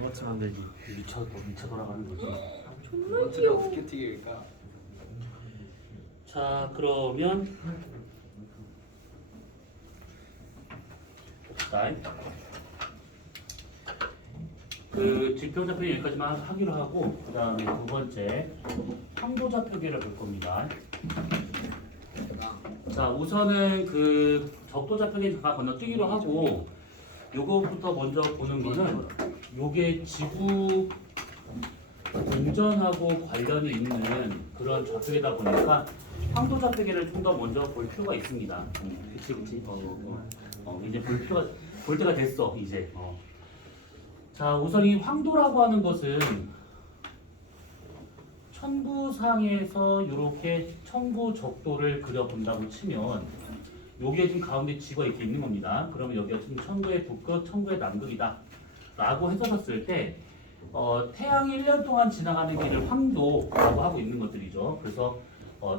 도넛 만들기. 미쳐 돌아가는 거지. 도넛을 어떻게 튀길까? 자, 그러면 봅시다. 그 질평좌표기 여기까지만 하기로 하고, 그 다음에 두 번째 황도좌표기를 볼 겁니다. 자, 우선은 그 적도좌표기 잠깐 건너뛰기로 하고, 요거부터 먼저 보는 거는 요게 지구 공전하고 관련이 있는 그런 좌표기다 보니까 황도좌표기를 좀 더 먼저 볼 필요가 있습니다. 그치. 이제 볼 때가 됐어 이제. 자, 우선 이 황도라고 하는 것은 천부상에서 이렇게 천부적도를 그려본다고 치면 여기에 지금 가운데 지구가 이렇게 있는 겁니다. 그러면 여기가 지금 천부의 북극, 천부의 남극이다 라고 해석했을 때 태양이 1년 동안 지나가는 길을 황도라고 하고 있는 것들이죠. 그래서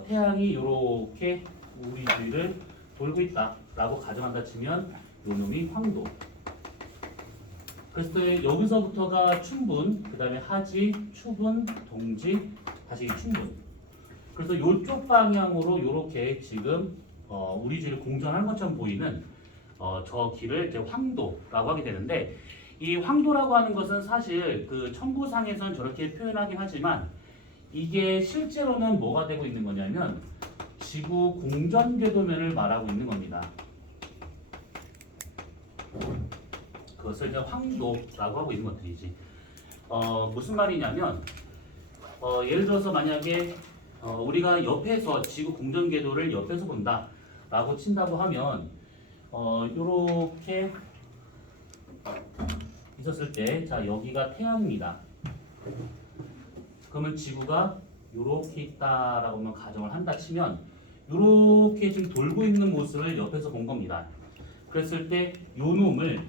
태양이 이렇게 우리 주위를 돌고 있다 라고 가정한다 치면 요 놈이 황도. 그래서 여기서부터가 춘분, 그 다음에 하지, 추분, 동지, 다시 춘분. 그래서 이쪽 방향으로 이렇게 지금 우리 주위를 공전하는 것처럼 보이는 저 길을 이제 황도라고 하게 되는데, 이 황도라고 하는 것은 사실 그 천부상에서는 저렇게 표현하긴 하지만 이게 실제로는 뭐가 되고 있는 거냐면 지구 공전 궤도면을 말하고 있는 겁니다. 그것을 이제 황도라고 하고 있는 것들이지. 무슨 말이냐면 예를 들어서 만약에 우리가 옆에서 지구 공전 궤도를 옆에서 본다라고 친다고 하면 요렇게 있었을 때, 자 여기가 태양입니다. 그러면 지구가 요렇게 있다라고만 가정을 한다 치면 요렇게 지금 돌고 있는 모습을 옆에서 본 겁니다. 그랬을 때 요 놈을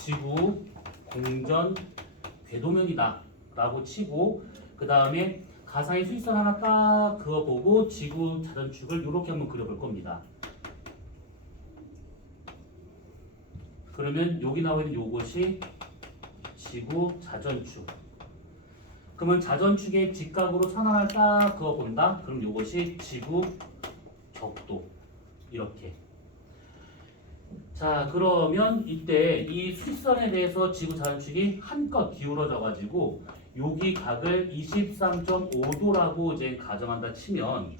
지구 공전 궤도면이다 라고 치고, 그 다음에 가상의 수직선 하나 딱 그어보고 지구 자전축을 이렇게 한번 그려볼 겁니다. 그러면 여기 나와 있는 요것이 지구 자전축. 그러면 자전축의 직각으로 선 하나를 딱 그어본다. 그럼 요것이 지구 적도. 이렇게. 자, 그러면 이때 이 수직선에 대해서 지구 자전축이 한껏 기울어져 가지고 여기 각을 23.5도라고 이제 가정한다 치면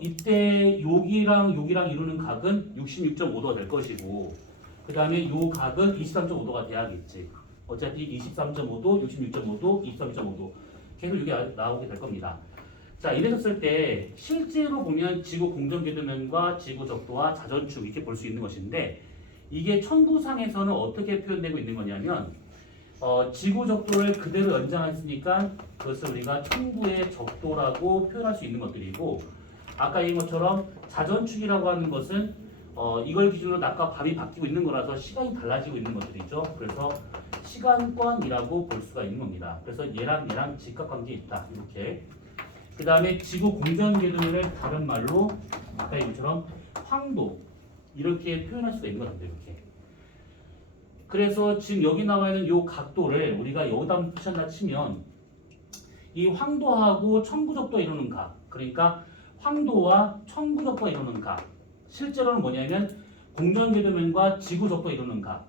이때 여기랑 이루는 각은 66.5도가 될 것이고, 그 다음에 요 각은 23.5도가 돼야겠지. 어차피 23.5도, 66.5도, 23.5도 계속 이게 나오게 될 겁니다. 자, 이랬을 때 실제로 보면 지구 공전 궤도면과 지구 적도와 자전축 이렇게 볼 수 있는 것인데, 이게 천부상에서는 어떻게 표현되고 있는 거냐면 지구 적도를 그대로 연장했으니까 그것을 우리가 천부의 적도라고 표현할 수 있는 것들이고, 아까 얘기한 것처럼 자전축이라고 하는 것은 이걸 기준으로 낮과 밤이 바뀌고 있는 거라서 시간이 달라지고 있는 것들이죠. 그래서 시간권이라고 볼 수가 있는 겁니다. 그래서 얘랑 직각관계에 있다 이렇게. 그 다음에 지구 공전 궤도면을 다른 말로 아까 얘기처럼 황도 이렇게 표현할 수가 있는 거죠. 이렇게. 그래서 지금 여기 나와 있는 이 각도를 우리가 여기다 붙였다 치면 이 황도하고 천부적도가 이루는 각, 그러니까 황도와 천부적도가 이루는 각, 실제로는 뭐냐면 공전궤도면과 지구적도가 이루는 각,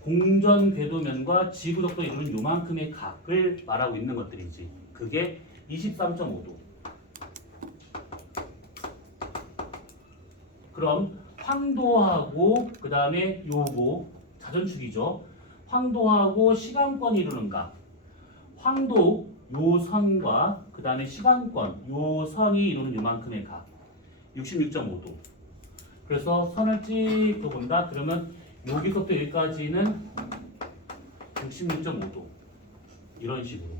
공전궤도면과 지구적도가 이루는 요만큼의 각을 말하고 있는 것들이지. 그게 23.5도. 그럼 황도하고 그 다음에 요거 자전축이죠. 황도하고 시간권이 이루는 각, 황도 요 선과 그 다음에 시간권 요 선이 이루는 요만큼의 각 66.5도. 그래서 선을 찍고 본다. 그러면 여기서부터 여기까지는 66.5도 이런 식으로.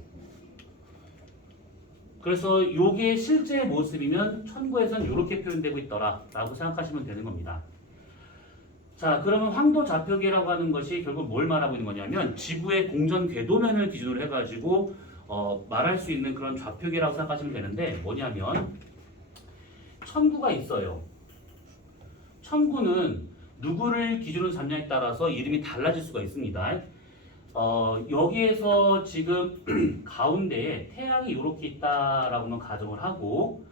그래서 요게 실제 모습이면 천부에서는 이렇게 표현되고 있더라 라고 생각하시면 되는 겁니다. 자, 그러면 황도 좌표계라고 하는 것이 결국 뭘 말하고 있는 거냐면 지구의 공전 궤도면을 기준으로 해가지고 말할 수 있는 그런 좌표계라고 생각하시면 되는데, 뭐냐면 천구가 있어요. 천구는 누구를 기준으로 삼냐에 따라서 이름이 달라질 수가 있습니다. 여기에서 지금 가운데에 태양이 이렇게 있다라고는 가정을 하고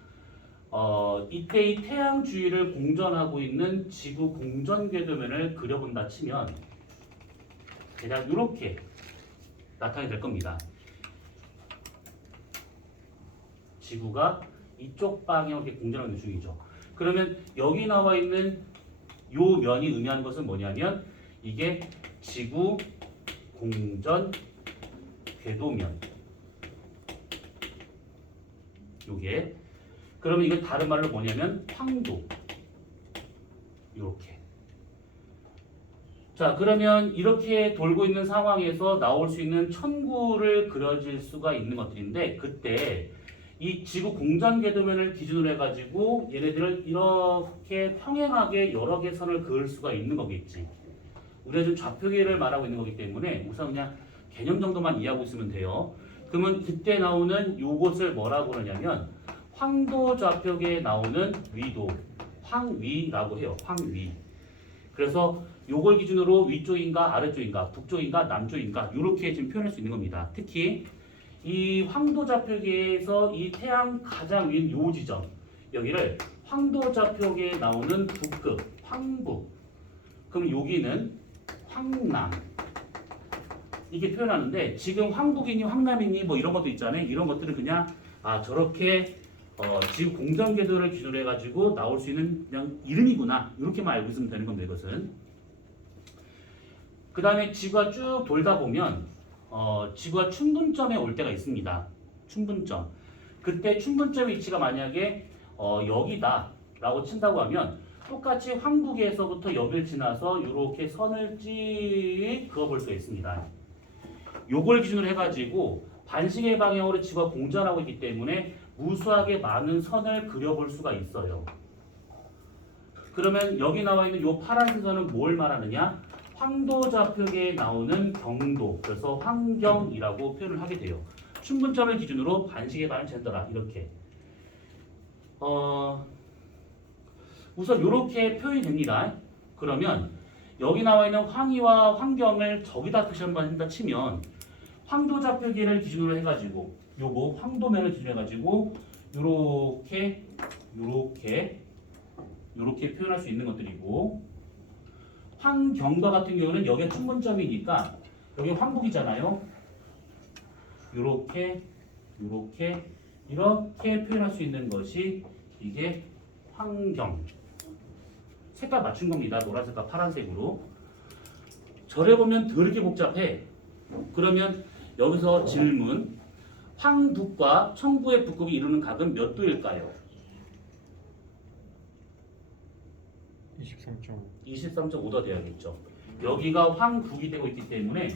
이때 이 태양 주위를 공전하고 있는 지구 공전 궤도면을 그려본다 치면 대략 이렇게 나타나게 될 겁니다. 지구가 이쪽 방향으로 이렇게 공전하는 중이죠. 그러면 여기 나와 있는 요 면이 의미하는 것은 뭐냐면 이게 지구 공전 궤도면. 요게. 그러면 이게 다른 말로 뭐냐면 황도. 요렇게. 자, 그러면 이렇게 돌고 있는 상황에서 나올 수 있는 천구를 그려질 수가 있는 것들인데 그때 이 지구 공전 궤도면을 기준으로 해가지고 얘네들을 이렇게 평행하게 여러 개 선을 그을 수가 있는 거겠지. 우리가 지금 좌표계를 말하고 있는 거기 때문에 우선 그냥 개념 정도만 이해하고 있으면 돼요. 그러면 그때 나오는 요것을 뭐라고 그러냐면 황도 좌표계에 나오는 위도, 황위라고 해요. 황위. 그래서 요걸 기준으로 위쪽인가 아래쪽인가 북쪽인가 남쪽인가 이렇게 지금 표현할 수 있는 겁니다. 특히 이 황도 좌표계에서 이 태양 가장 위인 요 지점 여기를 황도 좌표계에 나오는 북극, 황북. 그럼 여기는 황남. 이게 표현하는데 지금 황북이니 황남이니 뭐 이런 것도 있잖아요. 이런 것들은 그냥 저렇게 지구 공전 궤도를 기준으로 해가지고 나올 수 있는 그냥 이름이구나 이렇게만 알고 있으면 되는 겁니다. 이것은. 그 다음에 지구가 쭉 돌다 보면 지구가 충분점에 올 때가 있습니다. 충분점. 그때 충분점 위치가 만약에 여기다라고 친다고 하면 똑같이 황북에서부터 여기를 지나서 이렇게 선을 쭉 그어볼 수가 있습니다. 요걸 기준으로 해가지고 반시계 방향으로 지구가 공전하고 있기 때문에 무수하게 많은 선을 그려볼 수가 있어요. 그러면 여기 나와 있는 요 파란색 선은 뭘 말하느냐? 황도 좌표계에 나오는 경도, 그래서 환경이라고 표현을 하게 돼요. 충분점을 기준으로 반시계 방향을 잰더라 이렇게. 우선 이렇게 표현이 됩니다. 그러면 여기 나와 있는 황희와 환경을 저기다 표시 한번 한다 치면 황도 좌표계를 기준으로 해가지고 요거 황도면을 기준으로 해가지고 요렇게 표현할 수 있는 것들이고 환경과 같은 경우는 여기가 충분점이니까 여기 황북이잖아요. 이렇게 표현할 수 있는 것이 이게 환경. 색깔 맞춘 겁니다. 노란색과 파란색으로. 절에 보면 더럽게 복잡해. 그러면 여기서 질문. 황북과 청구의 북극이 이루는 각은 몇 도일까요? 23.5도 돼야겠죠. 여기가 황북이 되고 있기 때문에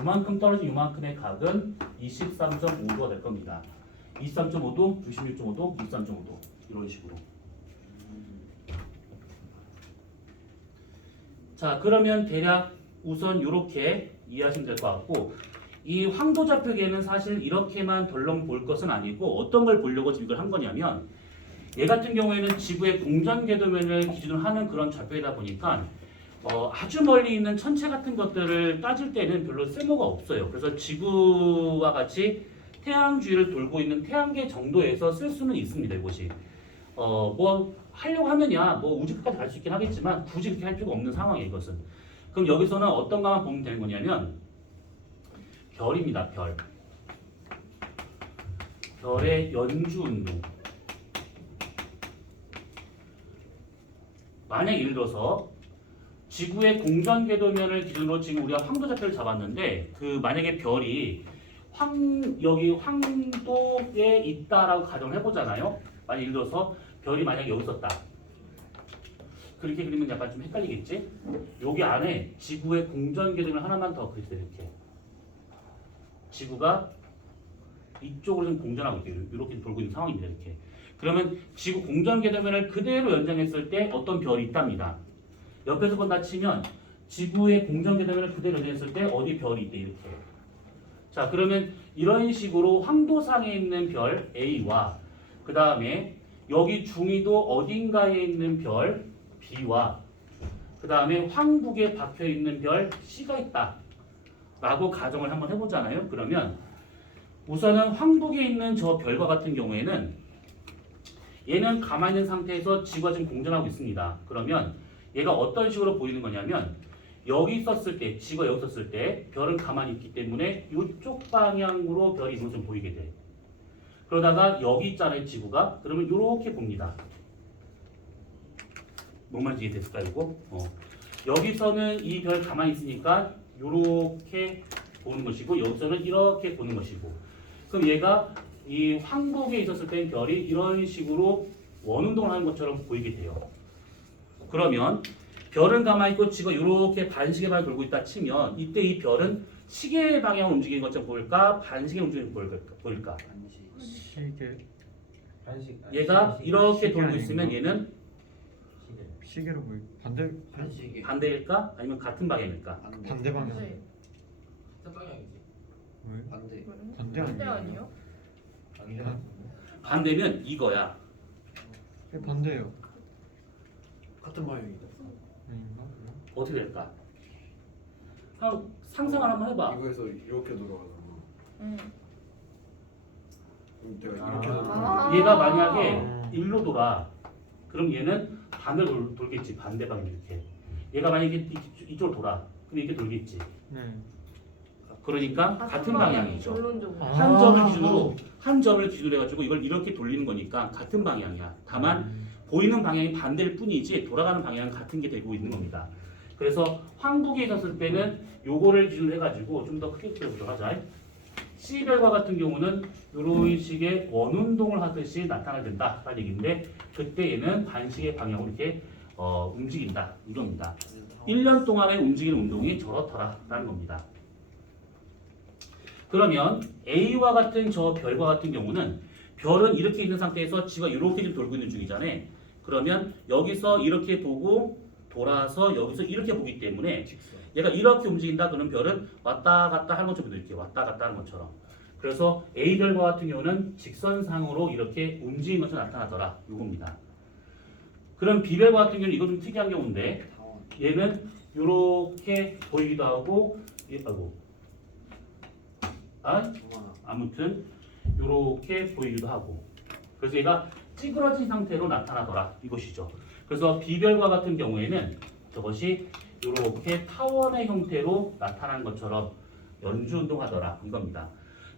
이만큼 떨어진 이만큼의 각은 23.5도가 될 겁니다. 23.5도, 96.5도, 23.5도 이런 식으로. 자, 그러면 대략 우선 이렇게 이해하시면 될 것 같고 이 황도 좌표계는 사실 이렇게만 덜렁 볼 것은 아니고 어떤 걸 보려고 지금 이걸 한 거냐면 얘 같은 경우에는 지구의 공전 궤도면을 기준으로 하는 그런 좌표이다 보니까 아주 멀리 있는 천체 같은 것들을 따질 때는 별로 쓸모가 없어요. 그래서 지구와 같이 태양 주위를 돌고 있는 태양계 정도에서 쓸 수는 있습니다. 이것이 뭐 하려고 하면야 뭐 우주까지 갈 수 있긴 하겠지만 굳이 그렇게 할 필요가 없는 상황이에요. 이것은. 그럼 여기서는 어떤 것만 보면 되는 거냐면 별입니다. 별의 연주 운동. 만약 예를 들어서 지구의 공전 궤도면을 기준으로 지금 우리가 황도 좌표를 잡았는데 그 만약에 별이 여기 황도에 있다라고 가정을 해보잖아요. 만약 예를 들어서 별이 만약에 여기 있었다. 그렇게 그리면 약간 좀 헷갈리겠지? 여기 안에 지구의 공전 궤도면 하나만 더 그리세요. 이렇게. 지구가 이쪽으로 좀 공전하고 있대요. 이렇게 돌고 있는 상황입니다. 이렇게. 그러면 지구 공전 궤도면을 그대로 연장했을 때 어떤 별이 있답니다. 옆에서 본다 치면 지구의 공전 궤도면을 그대로 연장했을 때 어디 별이 있대 이렇게. 자, 그러면 이런 식으로 황도상에 있는 별 A와 그 다음에 여기 중위도 어딘가에 있는 별 B와 그 다음에 황북에 박혀 있는 별 C가 있다 라고 가정을 한번 해보잖아요. 그러면 우선은 황북에 있는 저 별과 같은 경우에는 얘는 가만히 있는 상태에서 지구가 지금 공전하고 있습니다. 그러면 얘가 어떤 식으로 보이는 거냐면 여기 있었을 때, 지구가 여기 있었을 때 별은 가만히 있기 때문에 이쪽 방향으로 별이 좀 보이게 돼. 그러다가 여기 있잖아요, 지구가. 그러면 이렇게 봅니다. 뭔 말인지 이해됐을까요, 이거? 여기서는 이 별 가만히 있으니까 이렇게 보는 것이고 여기서는 이렇게 보는 것이고 그럼 얘가 이 황복에 있었을 때 별이 이런 식으로 원운동을 하는 것처럼 보이게 돼요. 그러면 별은 가만히 있고 지구가 이렇게 반시계 방향을 돌고 있다 치면 이때 이 별은 시계 방향을 움직이는 것처럼 보일까? 반시계 움직이는 것처럼 보일까? 시계 얘가 이렇게 시계 돌고 아닌가? 있으면 얘는 시계로 보이 반대 한식이 반대일까? 아니면 같은 방향일까? 반대 방향. 네. 방향이지. 왜? 반대. 반대 반대 아니에요? 아니에요? 반대면 이거야. 왜 반대예요? 같은 방향이다. 아닌가? 어떻게 될까? 한번 상상을 한번 해봐. 이거에서 이렇게 돌아가잖아. 응. 그럼 내가 아. 이렇게 아. 돌아가. 얘가 만약에 일로 돌아. 그럼 얘는 반대로 돌겠지. 반대 방향 이렇게. 얘가 만약에 이쪽으로 돌아. 그럼 이렇게 돌겠지. 네. 그러니까 같은 방향이죠. 결론적으로. 아. 한 점을 기준으로 해가지고 이걸 이렇게 돌리는 거니까 같은 방향이야. 다만 보이는 방향이 반대일 뿐이지 돌아가는 방향은 같은 게 되고 있는 겁니다. 그래서 황북에 있었을 때는 요거를 기준으로 해가지고 좀 더 크게 그려보도록 하자. C별과 같은 경우는 이런 식의 원운동을 하듯이 나타나야 된다라는 얘기인데 그때 얘는 반시계 방향으로 이렇게 움직인다 이겁니다. 1년 동안에 움직이는 운동이 저렇더라라는 겁니다. 그러면 A와 같은 저 별과 같은 경우는 별은 이렇게 있는 상태에서 지가 이렇게 지금 돌고 있는 중이잖아요. 그러면 여기서 이렇게 보고 돌아서 여기서 이렇게 보기 때문에 얘가 이렇게 움직인다 그러면 별은 왔다 갔다 하는 것처럼 이렇게 왔다 갔다 하는 것처럼 그래서 A별과 같은 경우는 직선상으로 이렇게 움직이는 것처럼 나타나더라 이겁니다. 그럼 B별과 같은 경우는 이거 좀 특이한 경우인데 얘는 이렇게 보이기도 하고 아무튼 이렇게 보이기도 하고 그래서 얘가 찌그러진 상태로 나타나더라 이것이죠. 그래서 B별과 같은 경우에는 저것이 이렇게 타원의 형태로 나타난 것처럼 연주운동하더라 이겁니다.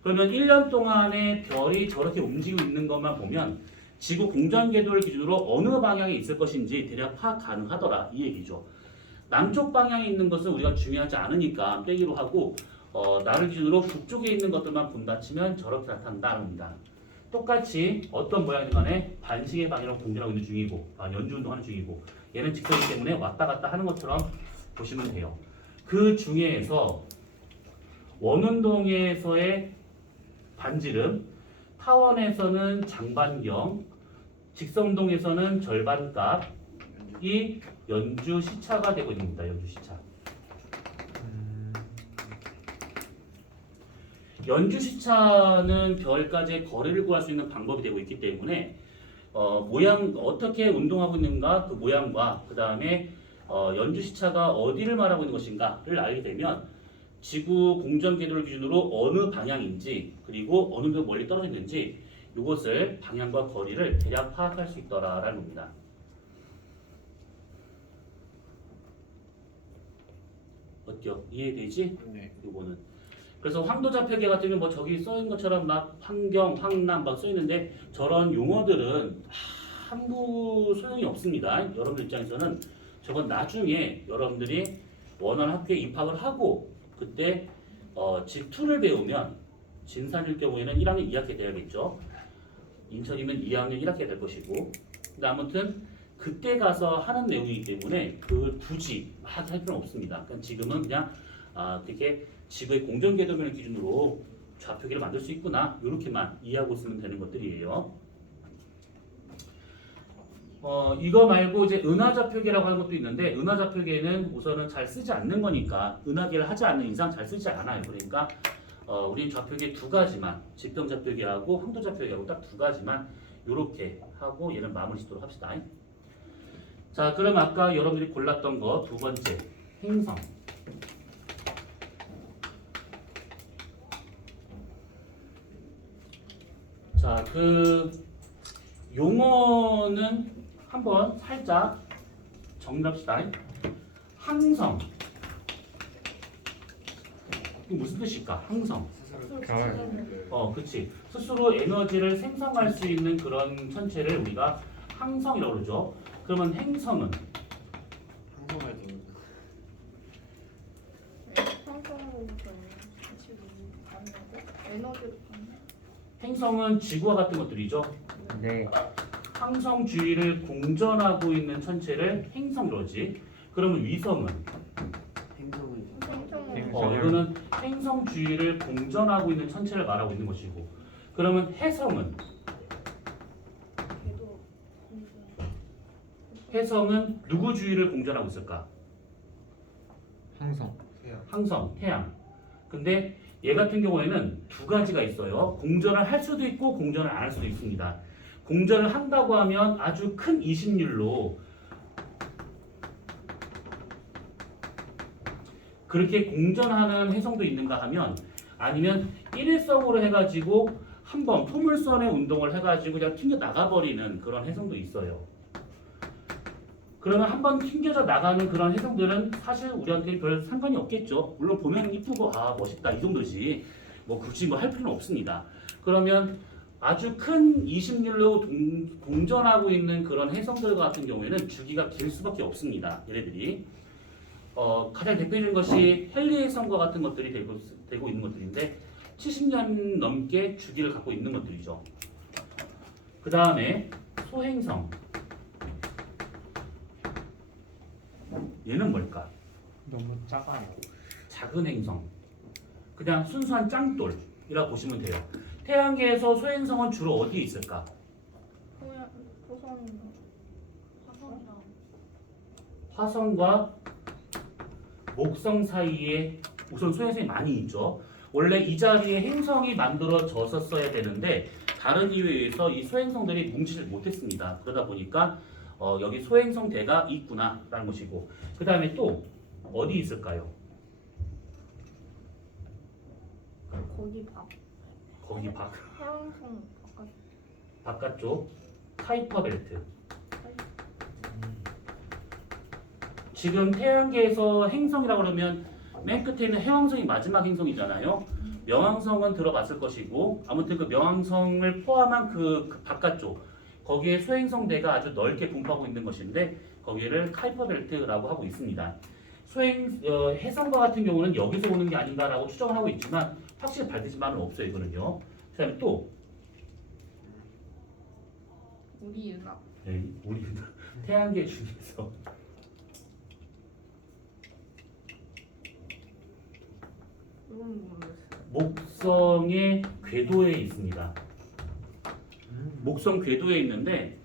그러면 1년 동안에 별이 저렇게 움직이고 있는 것만 보면 지구 공전궤도를 기준으로 어느 방향에 있을 것인지 대략 파악 가능하더라 이 얘기죠. 남쪽 방향에 있는 것은 우리가 중요하지 않으니까 빼기로 하고 나를 기준으로 북쪽에 있는 것들만 본다 치면 저렇게 나타난다는 겁니다. 똑같이 어떤 모양이든 간에 반시계 방향으로 공전하고 있는 중이고 연주운동하는 중이고 얘는 직선이기 때문에 왔다 갔다 하는 것처럼 보시면 돼요. 그 중에서 원운동에서의 반지름, 타원에서는 장반경, 직선운동에서는 절반값이 연주 시차가 되고 있습니다. 연주 시차. 연주 시차는 별까지의 거리를 구할 수 있는 방법이 되고 있기 때문에 모양 어떻게 운동하고 있는가 그 모양과 그 다음에 연주 시차가 어디를 말하고 있는 것인가를 알게 되면 지구 공전 궤도를 기준으로 어느 방향인지 그리고 어느 정도 멀리 떨어져 있는지 이것을 방향과 거리를 대략 파악할 수 있더라라는 겁니다. 어때요? 이해되지? 네. 이거는. 그래서 황도좌표계 같은 경우 뭐 저기 써있는 것처럼 막 환경, 황남 막 써있는데 저런 용어들은 아무 소용이 없습니다. 여러분들 입장에서는 저건 나중에 여러분들이 원하는 학교에 입학을 하고 그때 집2를 배우면 진산일 경우에는 1학년 2학기 돼야겠죠. 인천이면 2학년 1학기 될 것이고 근데 아무튼 그때 가서 하는 내용이기 때문에 그걸 굳이 막 할 필요는 없습니다. 그러니까 지금은 그냥 되게 지구의 공전궤도면을 기준으로 좌표계를 만들 수 있구나 이렇게만 이해하고 있으면 되는 것들이에요. 이거 말고 이제 은하좌표계라고 하는 것도 있는데 은하좌표계는 우선은 잘 쓰지 않는 거니까 은하계를 하지 않는 이상 잘 쓰지 않아요. 그러니까 우린 좌표계 두 가지만 지평좌표계하고 황도좌표계하고 딱 두 가지만 이렇게 하고 얘는 마무리 짓도록 합시다. 자, 그럼 아까 여러분들이 골랐던 거 두 번째 행성. 자, 그 용어는 한번 살짝 정리합시다. 항성. 이게 무슨 뜻일까? 항성. 그치. 스스로 에너지를 생성할 수 있는 그런 천체를 우리가 항성이라고 그러죠. 그러면 행성은? 항성할 때는 에너지를 받는 행성은 지구와 같은 것들이죠. 네. 항성 주위를 공전하고 있는 천체를 행성이라고 하지. 그러면 위성은? 행성을 이거는 행성 주위를 공전하고 있는 천체를 말하고 있는 것이고. 그러면 해성은? 궤도 해성은 누구 주위를 공전하고 있을까? 항성. 항성, 태양. 근데 얘 같은 경우에는 두 가지가 있어요. 공전을 할 수도 있고 공전을 안 할 수도 있습니다. 공전을 한다고 하면 아주 큰 이심률로 그렇게 공전하는 해성도 있는가 하면 아니면 일회성으로 해가지고 한번 포물선의 운동을 해가지고 그냥 튕겨 나가버리는 그런 해성도 있어요. 그러면 한번 튕겨져 나가는 그런 해성들은 사실 우리한테 별 상관이 없겠죠. 물론 보면 이쁘고 아 멋있다 이 정도지 뭐 굳이 뭐 할 필요는 없습니다. 그러면 아주 큰 이심률로 공전하고 있는 그런 해성들 같은 경우에는 주기가 길 수밖에 없습니다. 얘네들이 가장 대표적인 것이 헨리 해성과 같은 것들이 되고 있는 것들인데 70년 넘게 주기를 갖고 있는 것들이죠. 그 다음에 소행성. 얘는 뭘까? 너무 작아요. 작은 행성. 그냥 순수한 짱돌이라고 보시면 돼요. 태양계에서 소행성은 주로 어디에 있을까? 화성이랑 화성과 목성 사이에 우선 소행성이 많이 있죠. 원래 이 자리에 행성이 만들어졌었어야 되는데 다른 이유에 의해서 이 소행성들이 뭉치지 못했습니다. 그러다 보니까 여기 소행성 대가 있구나라는 것이고 그 다음에 또 어디 있을까요? 거기 밥 거기 해양성 바깥쪽 카이퍼 벨트. 지금 태양계에서 행성이라고 그러면 맨 끝에 있는 해왕성이 마지막 행성이잖아요. 명왕성은 들어봤을 것이고 아무튼 그 명왕성을 포함한 그 바깥쪽 거기에 소행성대가 아주 넓게 분포하고 있는 것인데 거기를 카이퍼 벨트라고 하고 있습니다. 해성과 같은 경우는 여기서 오는 게 아닌가라고 추정을 하고 있지만 확실히 밝혀진 바는 없어요. 이거는요. 그다음에 또 우리 은하 우리 태양계 중에서 이건 모르겠어요. 목성의 궤도에 있습니다. 목성 궤도에 있는데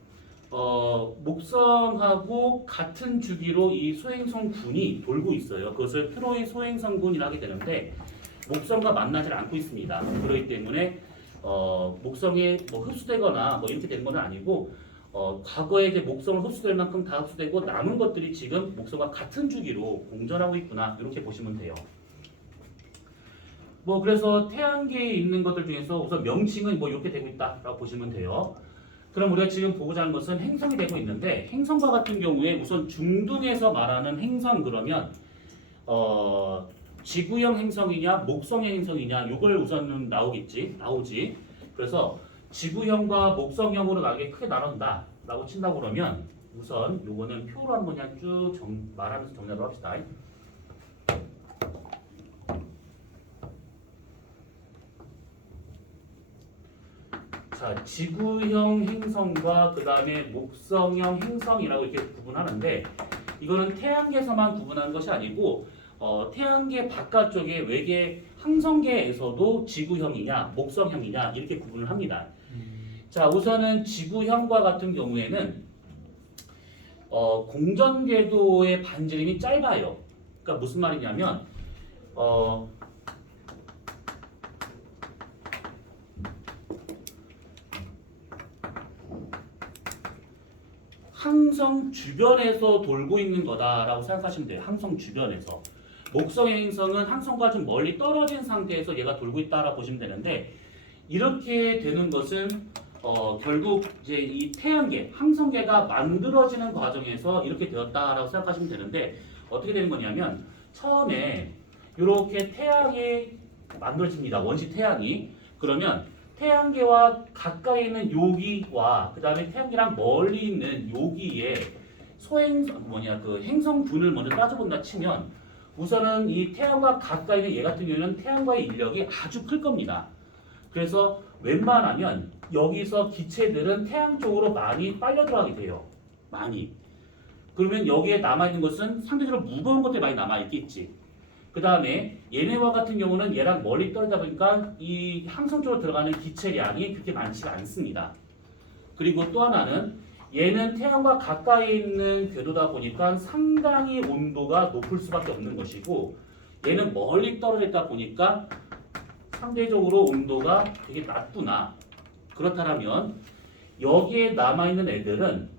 목성하고 같은 주기로 이 소행성군이 돌고 있어요. 그것을 트로이 소행성군이라 하게 되는데 목성과 만나질 않고 있습니다. 그렇기 때문에 목성에 뭐 흡수되거나 뭐 이렇게 되는 건 아니고 과거에 이제 목성을 흡수될 만큼 다 흡수되고 남은 것들이 지금 목성과 같은 주기로 공전하고 있구나 이렇게 보시면 돼요. 뭐 그래서 태양계에 있는 것들 중에서 우선 명칭은 뭐 이렇게 되고 있다라고 보시면 돼요. 그럼 우리가 지금 보고자 하는 것은 행성이 되고 있는데 행성과 같은 경우에 우선 중등에서 말하는 행성 그러면 지구형 행성이냐 목성형 행성이냐 이걸 우선은 나오지. 그래서 지구형과 목성형으로 나게 크게 나눈다라고 친다고 그러면 우선 요거는 표로 한번 그냥 쭉 말하면서 정리를 합시다. 자, 지구형 행성과 그 다음에 목성형 행성이라고 이렇게 구분하는데 이거는 태양계에서만 구분하는 것이 아니고 태양계 바깥쪽에 외계 항성계에서도 지구형이냐 목성형이냐 이렇게 구분을 합니다. 자, 우선은 지구형과 같은 경우에는 공전궤도의 반지름이 짧아요. 그러니까 무슨 말이냐면 항성 주변에서 돌고 있는 거다라고 생각하시면 돼요. 항성 주변에서. 목성의 행성은 항성과 좀 멀리 떨어진 상태에서 얘가 돌고 있다라고 보시면 되는데 이렇게 되는 것은 결국 이제 이 태양계, 항성계가 만들어지는 과정에서 이렇게 되었다라고 생각하시면 되는데 어떻게 되는 거냐면 처음에 이렇게 태양이 만들어집니다. 원시 태양이. 그러면 태양계와 가까이 있는 요기와 그 다음에 태양계랑 멀리 있는 요기에 그 행성분을 먼저 따져본다 치면 우선은 이 태양과 가까이 있는 얘 같은 경우는 태양과의 인력이 아주 클 겁니다. 그래서 웬만하면 여기서 기체들은 태양 쪽으로 많이 빨려 들어가게 돼요. 많이. 그러면 여기에 남아있는 것은 상대적으로 무거운 것들이 많이 남아있겠지. 그 다음에 얘네와 같은 경우는 얘랑 멀리 떨어지다 보니까 이 항성 쪽으로 들어가는 기체량이 그렇게 많지가 않습니다. 그리고 또 하나는 얘는 태양과 가까이 있는 궤도다 보니까 상당히 온도가 높을 수밖에 없는 것이고 얘는 멀리 떨어져 있다 보니까 상대적으로 온도가 되게 낮구나. 그렇다면 여기에 남아있는 애들은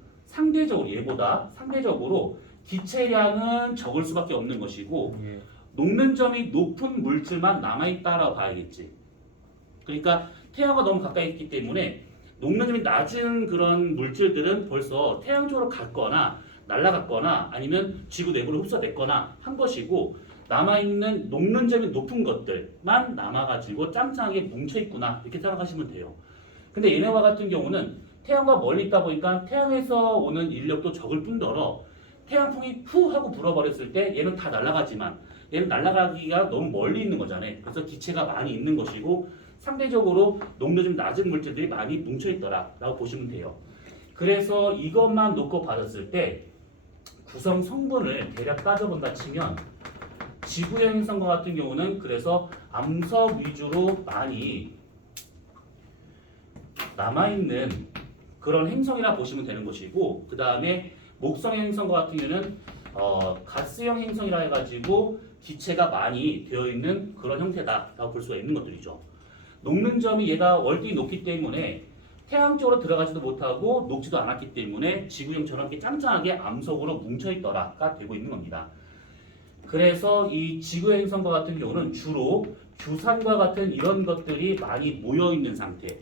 얘보다 상대적으로 기체량은 적을 수밖에 없는 것이고 예. 녹는 점이 높은 물질만 남아있다라고 봐야겠지. 그러니까 태양과 너무 가까이 있기 때문에 녹는 점이 낮은 그런 물질들은 벌써 태양 쪽으로 갔거나 날아갔거나 아니면 지구 내부로 흡수됐거나 한 것이고 남아있는 녹는 점이 높은 것들만 남아가지고 짱짱하게 뭉쳐있구나 이렇게 생각하시면 돼요. 근데 얘네와 같은 경우는 태양과 멀리 있다 보니까 태양에서 오는 인력도 적을 뿐더러 태양풍이 후 하고 불어버렸을 때 얘는 다 날아가지만 얘는 날아가기가 너무 멀리 있는 거잖아요. 그래서 기체가 많이 있는 것이고 상대적으로 녹는 좀 낮은 물질들이 많이 뭉쳐있더라 라고 보시면 돼요. 그래서 이것만 놓고 받았을 때 구성 성분을 대략 따져본다 치면 지구형 행성과 같은 경우는 그래서 암석 위주로 많이 남아있는 그런 행성이라 보시면 되는 것이고 그 다음에 목성의 행성과 같은 경우는 가스형 행성이라 해가지고 기체가 많이 되어있는 그런 형태다라고 볼 수가 있는 것들이죠. 녹는 점이 얘가 월등히 높기 때문에 태양 쪽으로 들어가지도 못하고 녹지도 않았기 때문에 지구형처럼 이렇게 짱짱하게 암석으로 뭉쳐있더라가 되고 있는 겁니다. 그래서 이 지구 행성과 같은 경우는 주로 규산과 같은 이런 것들이 많이 모여있는 상태.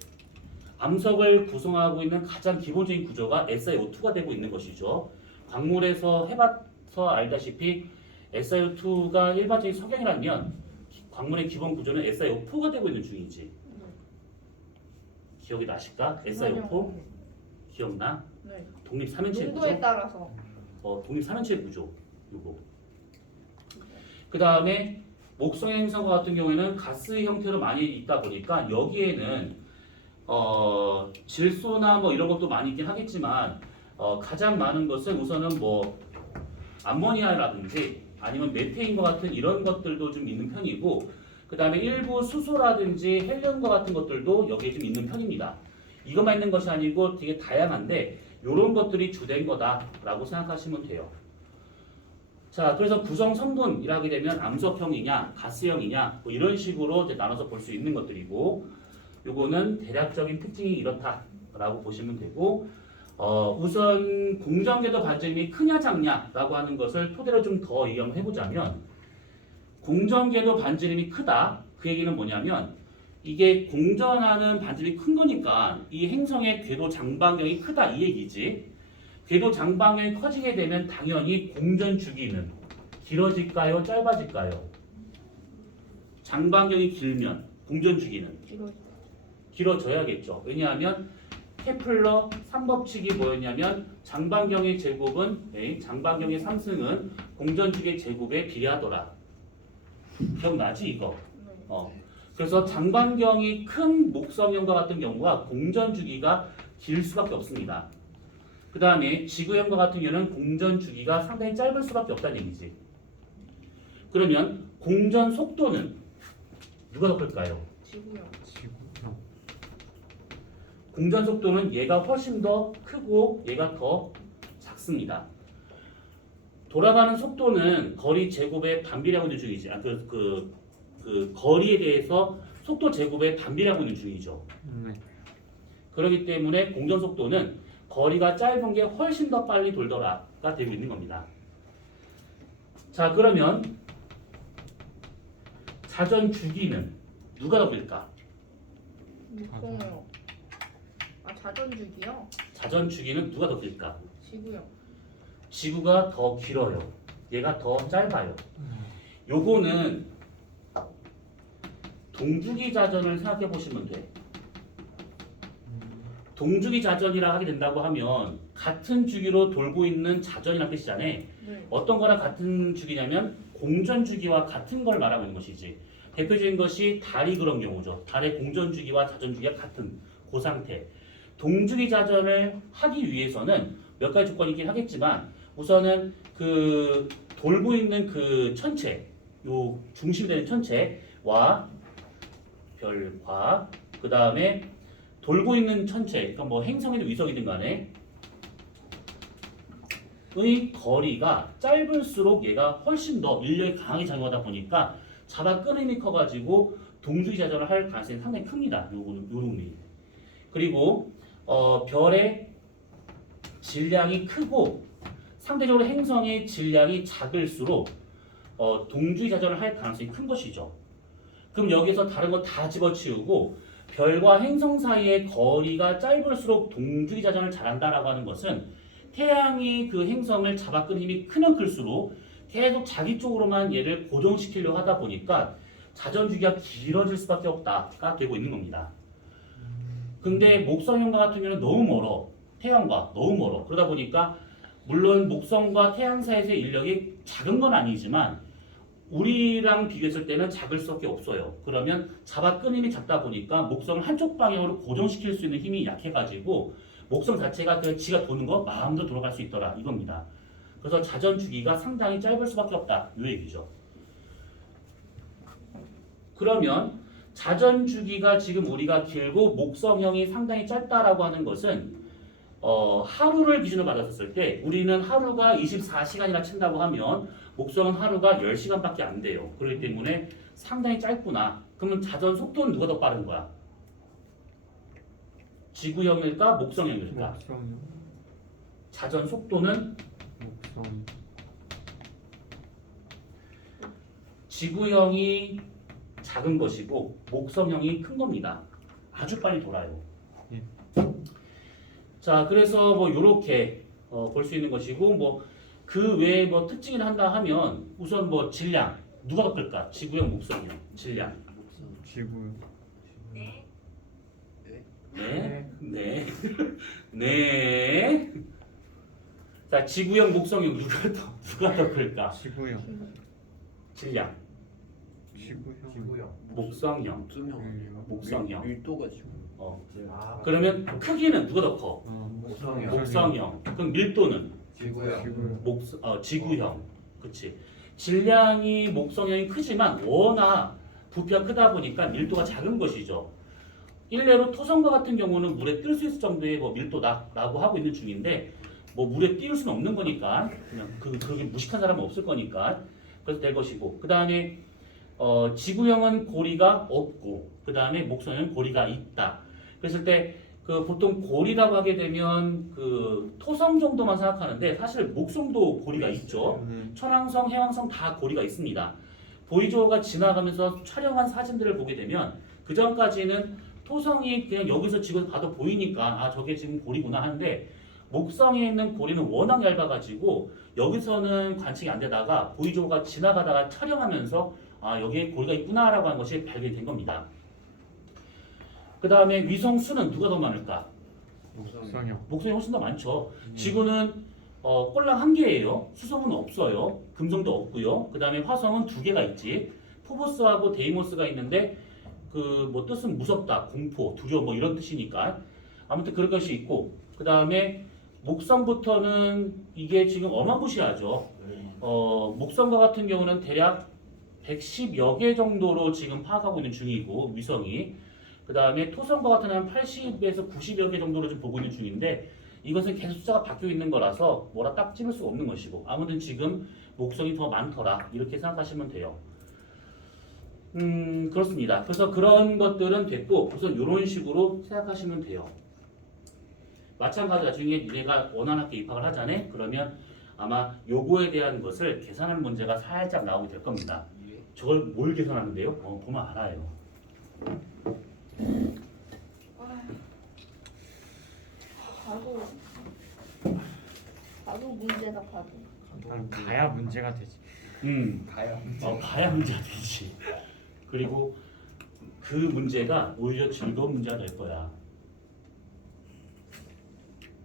암석을 구성하고 있는 가장 기본적인 구조가 SiO2가 되고 있는 것이죠. 광물에서 해봐서 알다시피 SiO2가 일반적인 석영이라면 광물의 기본 구조는 SiO4가 되고 있는 중이지. 기억이 나실까? SiO4? 기억나? 네. 독립 3인체 농도에 구조? 따라서. 독립 3인체 구조. 요거. 그 다음에 목성의 행성과 같은 경우에는 가스 형태로 많이 있다 보니까 여기에는 질소나 뭐 이런 것도 많이 있긴 하겠지만 가장 많은 것은 우선은 뭐 암모니아라든지 아니면 메테인과 같은 이런 것들도 좀 있는 편이고 그 다음에 일부 수소라든지 헬륨과 같은 것들도 여기에 좀 있는 편입니다. 이것만 있는 것이 아니고 되게 다양한데 이런 것들이 주된 거다라고 생각하시면 돼요. 자, 그래서 구성 성분이라게 되면 암석형이냐 가스형이냐 뭐 이런 식으로 이제 나눠서 볼 수 있는 것들이고 요거는 대략적인 특징이 이렇다라고 보시면 되고 우선 공전궤도 반지름이 크냐 작냐라고 하는 것을 토대로 좀 더 얘기를 해보자면 공전궤도 반지름이 크다 그 얘기는 뭐냐면 이게 공전하는 반지름이 큰 거니까 이 행성의 궤도 장방경이 크다 이 얘기지. 궤도 장방경이 커지게 되면 당연히 공전 주기는 길어질까요 짧아질까요? 장방경이 길면 공전 주기는 길어져야겠죠. 왜냐하면 케플러 3법칙이 뭐였냐면 장방경의 제곱은 장방경의 3승은 공전주기의 제곱에 비례하더라. 기억나지 이거? 그래서 장방경이 큰 목성형과 같은 경우가 공전주기가 길 수밖에 없습니다. 그 다음에 지구형과 같은 경우는 공전주기가 상당히 짧을 수밖에 없다는 얘기지. 그러면 공전 속도는 누가 더 클까요? 지구형. 지구형. 공전 속도는 얘가 훨씬 더 크고 얘가 더 작습니다. 돌아가는 속도는 거리 제곱에 반비례하고 있는 중이지. 그 거리에 대해서 속도 제곱에 반비례하고 있는 중이죠. 네. 그렇기 때문에 공전 속도는 거리가 짧은 게 훨씬 더 빨리 돌더라가 되고 있는 겁니다. 자, 그러면 자전 주기는 누가 더 길까? 목공요. 아 자전주기요? 자전 주기는 누가 더 길까? 지구요. 지구가 더 길어요. 얘가 더 짧아요. 요거는 동주기 자전을 생각해 보시면 돼. 동주기 자전이라 하게 된다고 하면 같은 주기로 돌고 있는 자전이라는 뜻이잖아요. 네. 어떤 거랑 같은 주기냐면 공전 주기와 같은 걸 말하고 있는 것이지. 대표적인 것이 달이 그런 경우죠. 달의 공전 주기와 자전 주기가 같은 그 상태. 동주기 자전을 하기 위해서는 몇 가지 조건이 있긴 하겠지만 우선은 그 돌고 있는 그 천체, 요 중심이 되는 천체와 별과 그 다음에 돌고 있는 천체, 그러니까 뭐 행성이든 위성이든 간에 의 거리가 짧을수록 얘가 훨씬 더 인력이 강하게 작용하다 보니까 잡아 끄는 커가지고 동주기 자전을 할 가능성이 상당히 큽니다. 요 놈이. 그리고 별의 질량이 크고 상대적으로 행성의 질량이 작을수록 동주기 자전을 할 가능성이 큰 것이죠. 그럼 여기서 다른 거 다 집어치우고 별과 행성 사이의 거리가 짧을수록 동주기 자전을 잘한다라고 하는 것은 태양이 그 행성을 잡아끄는 힘이 크면 클수록 계속 자기 쪽으로만 얘를 고정시키려고 하다 보니까 자전주기가 길어질 수밖에 없다가 되고 있는 겁니다. 근데 목성형과 같은 경우는 너무 멀어. 태양과 너무 멀어. 그러다 보니까 물론 목성과 태양 사이의 인력이 작은 건 아니지만 우리랑 비교했을 때는 작을 수밖에 없어요. 그러면 잡아 끄는 힘이 작다 보니까 목성을 한쪽 방향으로 고정시킬 수 있는 힘이 약해가지고 목성 자체가 그 지가 도는 거 마음대로 돌아갈 수 있더라 이겁니다. 그래서 자전 주기가 상당히 짧을 수밖에 없다 이 얘기죠. 그러면 자전 주기가 지금 우리가 길고 목성형이 상당히 짧다라고 하는 것은 하루를 기준으로 받았을 때 우리는 하루가 24시간이나 친다고 하면 목성은 하루가 10시간밖에 안 돼요. 그렇기 때문에 상당히 짧구나. 그러면 자전 속도는 누가 더 빠른 거야? 지구형일까? 목성형일까? 목성이요. 자전 속도는 목성. 지구형이 작은 것이고 목성형이 큰 겁니다. 아주 빨리 돌아요. 예. 자, 그래서 뭐 요렇게 볼 수 있는 것이고 뭐 그 외에 뭐 특징을 한다 하면 우선 뭐 질량 누가 더 클까? 지구형, 목성형 질량. 지구요. 네, 네, 네. 자, 지구형, 목성형 누가 더 클까? 지구요. 질량. 지구요. 목성형. 목성형. 목성형. 밀도가 지금. 그러면 크기는 누가 더 커? 목성형. 목성형. 그럼 밀도는 지구형. 지구형. 그치. 질량이 목성형이 크지만 워낙 부피가 크다 보니까 밀도가 작은 것이죠. 일례로 토성과 같은 경우는 물에 뜰 수 있을 정도의 뭐 밀도다라고 하고 있는 중인데 뭐 물에 띄울 수는 없는 거니까 그냥 그렇게 무식한 사람은 없을 거니까 그래서 될 것이고 그 다음에 지구형은 고리가 없고 그 다음에 목성형은 고리가 있다. 그랬을 때 그 보통 고리라고 하게 되면 그 토성 정도만 생각하는데 사실 목성도 고리가 있죠. 천왕성, 해왕성 다 고리가 있습니다. 보이조가 지나가면서 촬영한 사진들을 보게 되면 그 전까지는 토성이 그냥 여기서 지금 봐도 보이니까 아 저게 지금 고리구나 하는데 목성에 있는 고리는 워낙 얇아가지고 여기서는 관측이 안 되다가 보이조가 지나가다가 촬영하면서 아 여기에 고리가 있구나라고 하는 것이 발견된 겁니다. 그 다음에 위성 수는 누가 더 많을까? 목성형. 목성이 훨씬 더 많죠. 지구는 꼴랑 1개예요. 수성은 없어요. 금성도 없고요. 그 다음에 화성은 2개가 있지. 포보스하고 데이모스가 있는데 그 뭐 뜻은 무섭다, 공포, 두려워 뭐 이런 뜻이니까 아무튼 그럴 것이 있고 그 다음에 목성부터는 이게 지금 어마무시하죠. 목성과 같은 경우는 대략 110여 개 정도로 지금 파악하고 있는 중이고 위성이 그 다음에 토성과 같은 한 80에서 90여 개 정도로 좀 보고 있는 중인데 이것은 계속 숫자가 바뀌어 있는 거라서 뭐라 딱 집을 수가 없는 것이고 아무튼 지금 목성이 더 많더라 이렇게 생각하시면 돼요. 그렇습니다. 그래서 그런 것들은 됐고 우선 이런 식으로 생각하시면 돼요. 마찬가지로 나중에 니네가 원하는 학교에 입학을 하잖아요. 그러면 아마 요거에 대한 것을 계산하는 문제가 살짝 나오게 될 겁니다. 예. 저걸 뭘 계산하는데요? 보면 알아요. 바로 문제다 바로. 일단 가야 문제가 되지. 가야. 가야 문제가 되지. 그리고 그 문제가 오히려 즐거운 문제가 될 거야.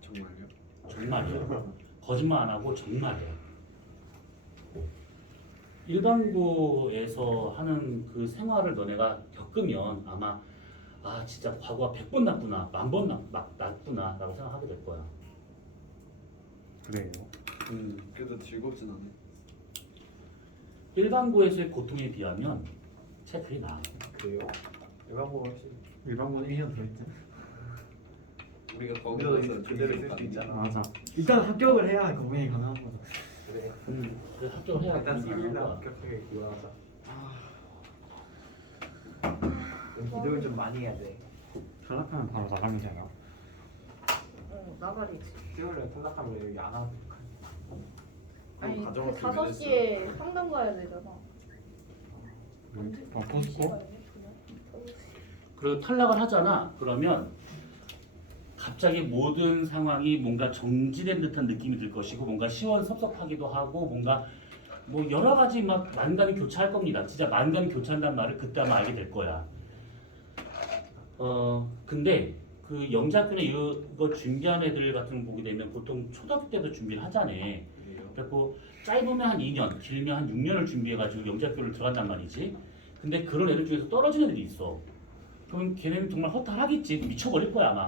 정말요? 정말이야. 거짓말 안 하고 정말이야. 일반고에서 하는 그 생활을 너네가 겪으면 아마 아 진짜 과거가 100번 낫구나, 1000번 낫구나 라고 생각하게 될 거야. 그래요. 그래도 즐겁진 않네. 일반고에서의 고통에 비하면 제 그게 나아. 그래요? 일반고 훨씬 일반고는 1년 들어있지. 우리가 거기 우리도 가서 그대로 준비를 쓸 수 있잖아. 맞아. 일단 합격을 해야 거기에 가능한 거죠. 그래. 그래서 합격을 해야 일단 그게 3일날 나은 거야. 합격하게 기원하자. 기도를 좀 많이 해야 돼. 탈락하면 바로 나가면 되나? 나가리지. 10월에 탈락하면 여기 안 하고. 아니 가져갈 그 준비를 5시에 상담 가야 되잖아. 포스코? 그리고 탈락을 하잖아. 그러면 갑자기 모든 상황이 뭔가 정지된 듯한 느낌이 들 것이고 뭔가 시원섭섭하기도 하고 뭔가 뭐 여러 가지 막 만감이 교차할 겁니다. 진짜 만감이 교차한다는 말을 그때 아마 알게 될 거야. 근데 그 영재학교나 이거 준비한 애들 같은 거 보게 되면 보통 초등학교 때도 준비를 하잖아. 그래서 짧으면 한 2년, 길면 한 6년을 준비해가지고 영재학교를 들어간단 말이지. 근데 그런 애들 중에서 떨어진 애들이 있어. 그럼 걔네는 정말 허탈하겠지. 미쳐버릴 거야 아마.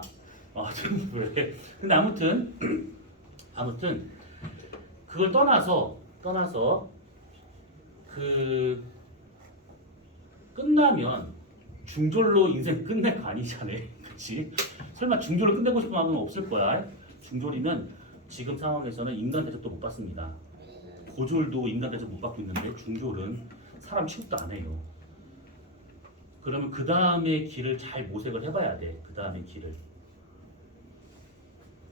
그래. 근데 아무튼 그걸 떠나서 그 끝나면 중졸로 인생 끝낼 거 아니잖아. 그치? 설마 중졸로 끝내고 싶은 마음은 없을 거야. 중졸이면 지금 상황에서는 인간 대접도 못 받습니다. 고졸도 인간 대접 못 받고 있는데 중졸은 사람 취급도 안 해요. 그러면 그 다음에 길을 잘 모색을 해봐야 돼. 그 다음에 길을.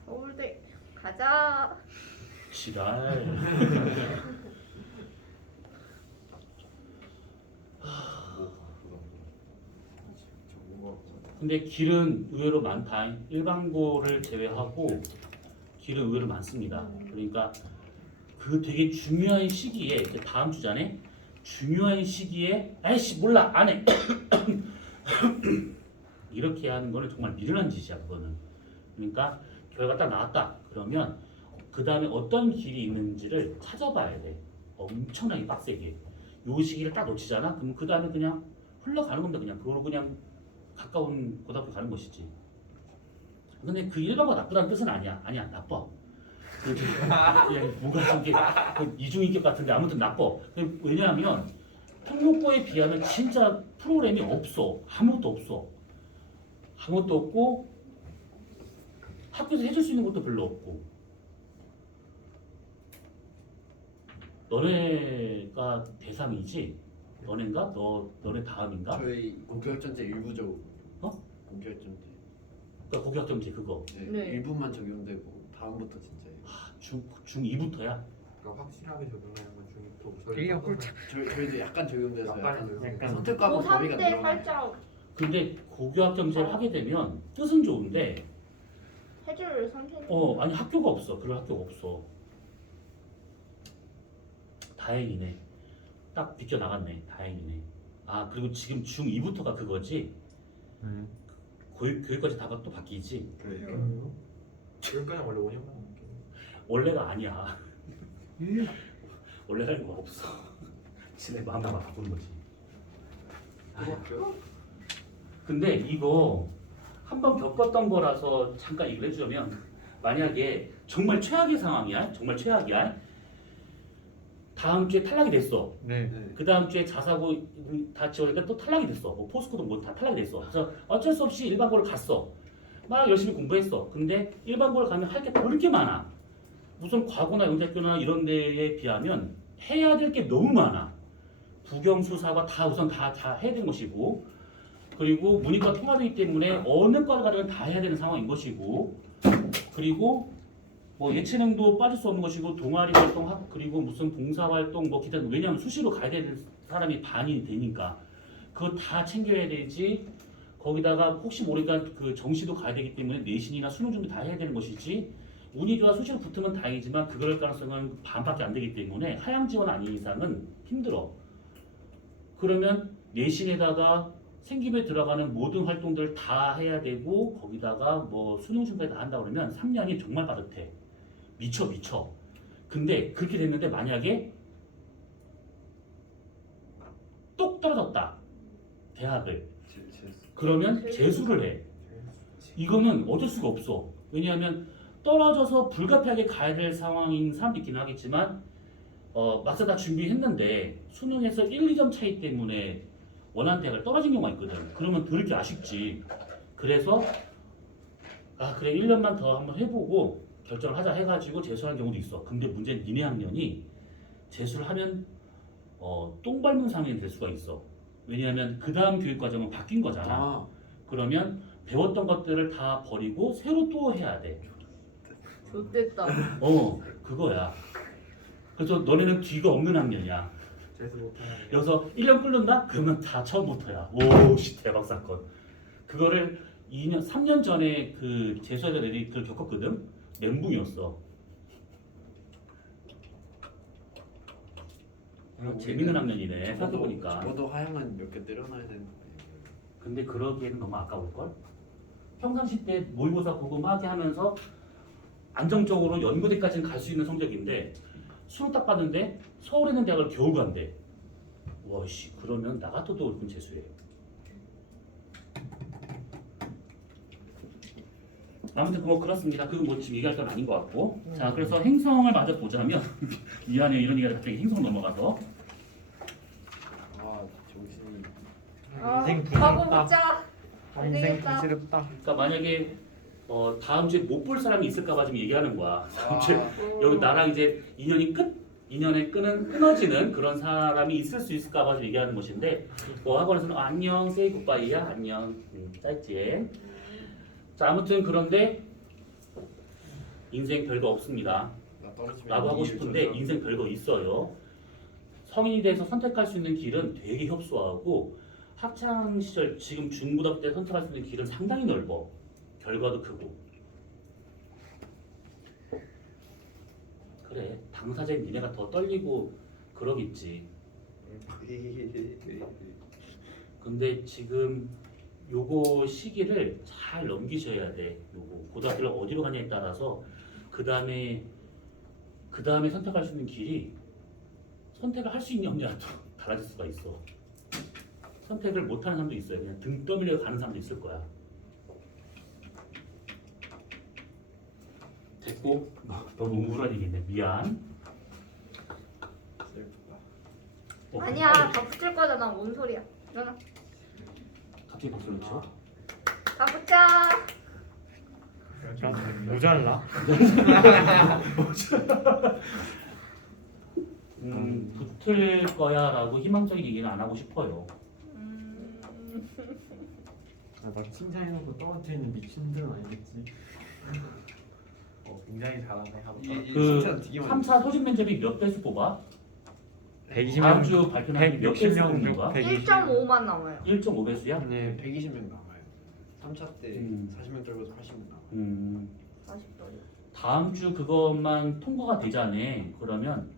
서울대 가자. 지랄. 근데 길은 의외로 많다. 일반고를 제외하고 길은 의외로 많습니다. 그러니까 그 되게 중요한 시기에 이제 다음 주잖아요. 중요한 시기에 아이씨 몰라 안 해. 이렇게 하는 거는 정말 미련한 짓이야 그거는. 그러니까 결과 딱 나왔다. 그러면 그 다음에 어떤 길이 있는지를 찾아봐야 돼. 엄청나게 빡세게. 요 시기를 딱 놓치잖아. 그럼 그 다음에 그냥 흘러가는 겁니다. 그냥 그걸로 그냥 가까운 고등학교 가는 것이지. 근데 그 일반고가 나쁘다는 뜻은 아니야. 아니야 나빠. 그냥 뭐가 좀 이게 이중인격 같은데 아무튼 나빠. 왜냐하면 특목고에 비하면 진짜 프로그램이 없어. 아무것도 없어. 아무것도 없고 학교에서 해줄 수 있는 것도 별로 없고. 너네가 대상이지? 너넨가? 너네 다음인가? 저희 고교학전제 일부죠. 고교학전제. 그러니까 고교학점제 그거. 네. 일부만 적용되고 다음부터 진짜. 중2부터야? 그러니까 확실하게 적용하는 건 중립도. 이게 꿀차. 저희도 약간 적용돼서 약간 약간 선택과목 범위가 고3 때 늘어나요. 살짝 근데 고교학점제를 하게 되면 뜻은 좋은데 해줄 선생님. 아니 학교가 없어. 그럴 학교가 없어. 다행이네. 딱 비껴 나갔네. 다행이네. 아 그리고 지금 중2부터가 그거지? 교육까지 다 또 바뀌지? 그래요. 그러니까 원래 5년만 넘게. 원래가 아니야. 원래가 이거 없어. 지네 마음만 바꾸는 거지. 근데 이거 한번 겪었던 거라서 잠깐 얘기를 해주자면 만약에 정말 최악의 상황이야. 정말 최악이야. 다음 주에 탈락이 됐어. 네. 그 다음 주에 자사고 다 지원하니까 또 탈락이 됐어. 뭐 포스코도 뭐 다 탈락이 됐어. 그래서 어쩔 수 없이 일반고를 갔어. 막 열심히 공부했어. 근데 일반고를 가면 할 게 볼 게 많아. 무슨 과거나 영재학교나 이런 데에 비하면 해야 될 게 너무 많아. 국영수사가 다 우선 다 해야 되는 것이고, 그리고 문이과 통합이기 때문에 어느 과를 가든 다 해야 되는 상황인 것이고, 그리고 뭐 예체능도 빠질 수 없는 것이고 동아리 활동 그리고 무슨 봉사 활동 뭐 기타 왜냐하면 수시로 가야 될 사람이 반이 되니까 그거 다 챙겨야 되지. 거기다가 혹시 모르니까 그 정시도 가야 되기 때문에 내신이나 수능 준비 다 해야 되는 것이지. 운이 좋아 수시로 붙으면 다행이지만 그럴 가능성은 반밖에 안 되기 때문에 하향 지원 아닌 이상은 힘들어. 그러면 내신에다가 생기부에 들어가는 모든 활동들 다 해야 되고 거기다가 뭐 수능 준비까지 다 한다 그러면 3년이 정말 빠듯해. 미쳐. 근데 그렇게 됐는데 만약에 똑 떨어졌다. 대학을. 그러면 재수를 해. 이거는 어쩔 수가 없어. 왜냐하면 떨어져서 불가피하게 가야 될 상황인 사람도 있긴 하겠지만 막상 다 준비했는데 수능에서 1, 2점 차이 때문에 원하는 대학을 떨어진 경우가 있거든. 그러면 그렇게 아쉽지. 그래서 아 그래 1년만 더 한번 해보고 결정을 하자 해가지고 재수하는 경우도 있어. 근데 문제는 니네 학년이 재수를 하면 똥 밟는 상황이 될 수가 있어. 왜냐하면 그 다음 교육 과정은 바뀐 거잖아. 그러면 배웠던 것들을 다 버리고 새로 또 해야 돼. 좋됐다. 그거야. 그래서 너네는 뒤가 없는 학년이야. 재수 못하는. 여기서 1년 끓는다? 그러면 다 처음부터야. 오씨 대박 사건. 그거를 3년 전에 그 재수하던 애들이 그걸 겪었거든. 멘붕이었어. 재밌는 학년이네. 생각해보니까. 저도 하향은 몇 개 때려놔야 되는데. 근데 그러기에는 너무 아까울걸? 평상시 때 모의고사 보고 막 하면서 안정적으로 연구대까지는 갈 수 있는 성적인데 수능 딱 봤는데 서울에 있는 대학을 겨우 간대. 와씨 그러면 나 같아도 그럼 재수해. 아무튼 뭐 그렇습니다. 그건 뭐 지금 얘기할 건 아닌 것 같고. 자 그래서 행성을 마저 보자면 미안해요 이런 얘기가 갑자기 행성 넘어가서 아 정신이. 인생 바보 부질없다. 붙자. 안 인생 되겠다. 부질없다. 그러니까 만약에 다음 주에 못 볼 사람이 있을까봐 지금 얘기하는 거야. 다음 주에 아, 여기 나랑 이제 인연의 끈은 끊어지는 그런 사람이 있을 수 있을까봐 지금 얘기하는 것인데 뭐 학원에서는 안녕 세이 굿바이야 안녕 짧지. 자 아무튼 그런데 인생 별거 없습니다. 나 떨어지면 나도 하고 이 싶은데 일조차. 인생 별거 있어요. 성인이 돼서 선택할 수 있는 길은 되게 협소하고 학창 시절 지금 중고등학교 때 선택할 수 있는 길은 상당히 넓어. 결과도 크고. 그래 당사자인 니네가 더 떨리고 그러겠지. 근데 지금 요거 시기를 잘 넘기셔야 돼. 요거 고등학교를 어디로 가냐에 따라서 그 다음에 선택할 수 있는 길이 선택을 할 수 있냐 없냐도 달라질 수가 있어. 선택을 못하는 사람도 있어요. 그냥 등 떠밀려 가는 사람도 있을 거야. 됐고 너무 우울한 얘기인데 미안. 슬프다. 아니야 다 붙일 거잖아. 뭔 소리야? 일어나. 갑자기 박수를 쳐? 다 붙자. 모자라? 붙을 거야라고 희망적인 얘기는 안 하고 싶어요. 나 칭찬해놓고 떨어뜨리는 미친들은 아니겠지. 굉장히 잘하네 하고. 그 진짜 되게 많이 3차 소집 면접이 몇 배수 뽑아? 120명 다음 주 발표나는 몇 배수 160명 뽑는 중 거야? 1.5만 남아요. 1.5배수야? 네. 120명 남아요. 3차 때 40명 떨고서 80명 남아요. 아쉽다. 다음 주 그것만 통과가 되자네. 그러면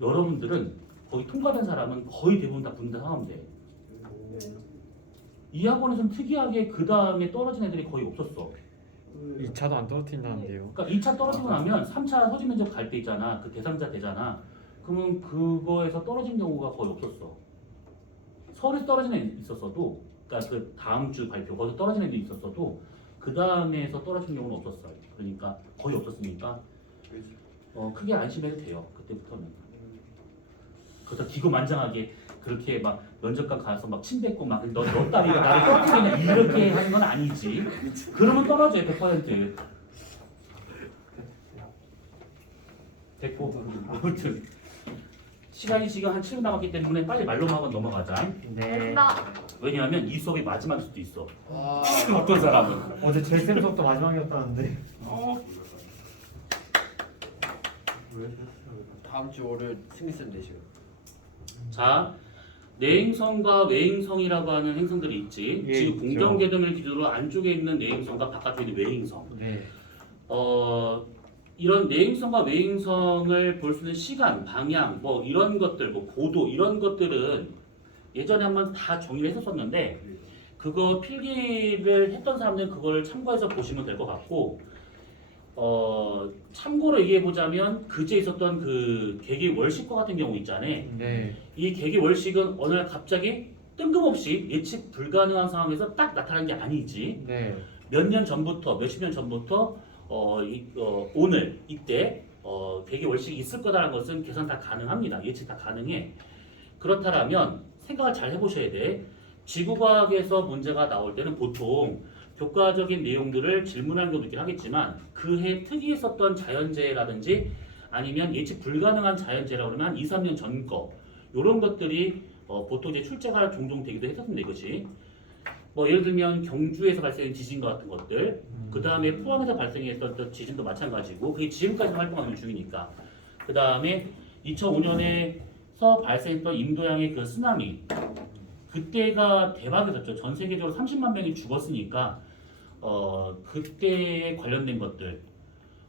여러분들은 거기 통과된 사람은 거의 대부분 다 분다 상황돼. 이 학원에서는 특이하게 그 다음에 떨어진 애들이 거의 없었어. 2차도 안 떨어뜨린다는데요. 그러니까 2차 떨어지고 나면 3차 소집 면접 갈 때 있잖아. 그 대3자 되잖아. 그러면 그거에서 떨어진 경우가 거의 없었어. 서울에서 떨어진 애 있었어도, 그러니까 그 다음 주 발표 거기서 떨어진 애들이 있었어도 그 다음에서 떨어진 경우는 없었어요. 그러니까 거의 없었으니까 크게 안심해도 돼요. 그때부터는. 그러다 기고만장하게 그렇게 막 면접관 가서 막 침 뱉고 막 너 딸이가 나를 떨어뜨리냐 이렇게 하는 건 아니지. 그러면 떨어져요 100%. 됐고 아무튼 시간이 지금 한 7분 남았기 때문에 빨리 말로만 하고 넘어가자. 네. 나 왜냐하면 이 수업이 마지막일 수도 있어. 아, 어떤 사람은. 어제 제쌤 수업도 마지막이었다는데. 다음 주 월요일 승리쌤 4시간. 자, 내행성과 외행성이라고 하는 행성들이 있지. 예, 지금 있죠. 공정계등을 기준으로 안쪽에 있는 내행성과 바깥에 있는 외행성. 네. 이런 내행성과 외행성을 볼 수 있는 시간, 방향, 뭐 이런 것들, 뭐 고도 이런 것들은 예전에 한번 다 정리를 했었었는데 그거 필기를 했던 사람들은 그걸 참고해서 보시면 될 것 같고 참고로 얘기해 보자면 그제 있었던 그 개기 월식과 같은 경우 있잖아요. 네. 이 개기 월식은 어느 날 갑자기 뜬금없이 예측 불가능한 상황에서 딱 나타난 게 아니지. 네. 몇 년 전부터 몇십 년 전부터 오늘 이때 개기 월식이 있을 거다라는 것은 계산 다 가능합니다. 예측 다 가능해. 그렇다면 생각을 잘 해보셔야 돼. 지구과학에서 문제가 나올 때는 보통 교과적인 내용들을 질문하는 경우도 있긴 하겠지만 그 해 특이했었던 자연재해라든지 아니면 예측 불가능한 자연재해라고 그러면 한 2, 3년 전 거 이런 것들이 보통 이제 출제가 종종 되기도 했었습니다. 이것이 뭐 예를 들면 경주에서 발생한 지진과 같은 것들 그 다음에 포항에서 발생했던 지진도 마찬가지고 그게 지금까지 활동하는 중이니까 그 다음에 2005년에서 발생했던 인도양의 그 쓰나미 그때가 대박이었죠. 전 세계적으로 30만 명이 죽었으니까 그때에 관련된 것들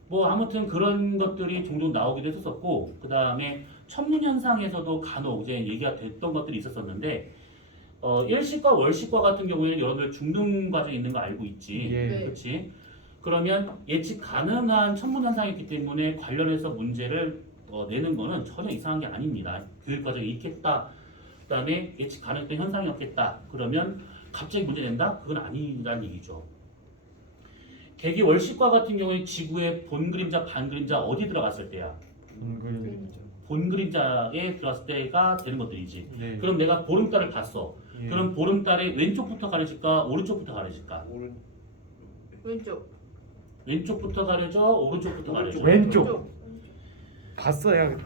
뭐 아무튼 그런 것들이 종종 나오기도 했었고 그 다음에 천문현상에서도 간혹 이제 얘기가 됐던 것들이 있었었는데 일식과 월식과 같은 경우에는 여러분들 중등 과정에 있는 거 알고 있지. 예. 네. 그렇지? 그러면 예측 가능한 천문현상이기 때문에 관련해서 문제를 내는 거는 전혀 이상한 게 아닙니다. 교육 과정에 있겠다. 그다음에 예측 가능했던 현상이 없겠다. 그러면 갑자기 문제 낸다? 그건 아니라는 얘기죠. 개기 월식과 같은 경우에 지구의 본 그림자, 반 그림자 어디 들어갔을 때야? 그림이죠. 본 그림자에 들어갔을 때가 되는 것들이지. 네. 그럼 내가 보름달을 봤어. 예. 그럼 보름달의 왼쪽부터 가려질까? 오른쪽부터 가려질까? 오른 왼쪽. 왼쪽부터 가려져? 오른쪽부터 가려져? 왼쪽. 봤어요.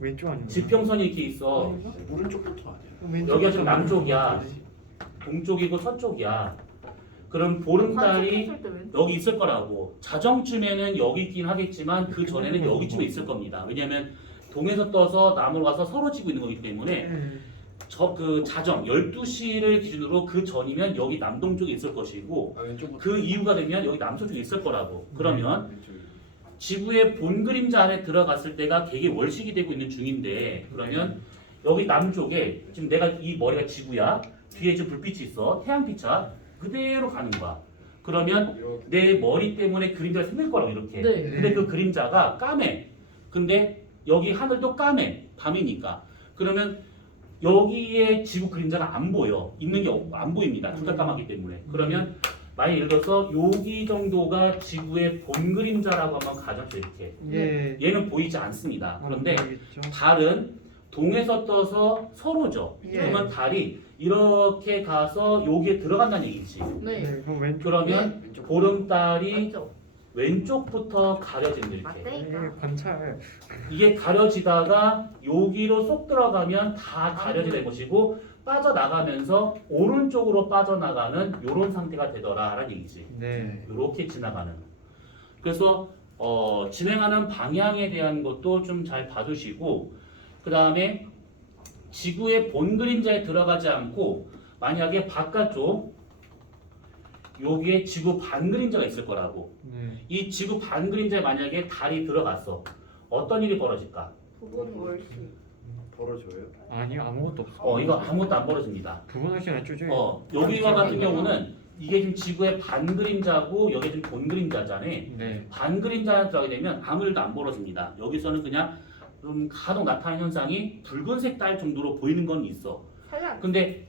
왼쪽 아니야? 지평선이 이렇게 있어. 오른쪽부터 아니야. 왼쪽. 여기가 지금 남쪽이야. 동쪽이고 서쪽이야. 그럼 보름달이 관측했을 때 왼쪽. 여기 있을 거라고. 자정쯤에는 여기 있긴 하겠지만 그 전에는 여기쯤에 있을 겁니다. 왜냐하면 동에서 떠서 남으로 가서 서로 지고 있는 거기 때문에 그 자정 12시를 기준으로 그 전이면 여기 남동쪽에 있을 것이고 아, 왼쪽부터. 그 이후가 되면 여기 남서쪽에 있을 거라고. 그러면 왼쪽이. 지구의 본 그림자 안에 들어갔을 때가 개기 월식이 되고 있는 중인데 그러면 여기 남쪽에 지금 내가 이 머리가 지구야. 뒤에 지금 불빛이 있어. 태양빛차 그대로 가는 거야. 그러면 이렇게. 내 머리 때문에 그림자가 생길 거라고 이렇게. 네. 근데 그 그림자가 까매. 근데 여기 하늘도 까매. 밤이니까. 그러면 여기에 지구 그림자가 안 보여. 있는 게 안 보입니다. 둘 다 까맣기 때문에. 그러면 만약 예를 들어서 여기 정도가 지구의 본 그림자라고 한번 가정해서 이렇게. 예. 얘는 보이지 않습니다. 그런데 모르겠죠. 달은 동에서 떠서 서로죠. 예. 그러면 달이 이렇게 가서 여기에 들어간다는 얘기지. 네. 네. 그럼 왼쪽. 그러면 왼쪽. 보름달이 맞죠. 왼쪽부터 가려진다 이렇게. 맞다니까. 예, 관찰. 이게 가려지다가 여기로 쏙 들어가면 다 가려지는 것이고 빠져나가면서 오른쪽으로 빠져나가는 이런 상태가 되더라라는 얘기지. 네. 이렇게 지나가는. 그래서 진행하는 방향에 대한 것도 좀 잘 봐두시고 그 다음에 지구의 본 그림자에 들어가지 않고 만약에 바깥쪽 여기에 지구 반 그림자가 있을 거라고. 네. 이 지구 반 그림자에 만약에 달이 들어갔어. 어떤 일이 벌어질까? 부분 월식. 벌어져요? 아니요, 아무것도 없어. 이거 아무것도 안 벌어집니다. 부분할 시간 쪼죠. 여기와 같은 경우는 이게 지금 지구의 반 그림자고 여기 지금 본 그림자잖아. 네. 반 그림자에 들어가게 되면 아무 일도 안 벌어집니다. 여기서는 그냥 좀 간혹 나타나는 현상이 붉은색 달 정도로 보이는 건 있어. 살짝. 근데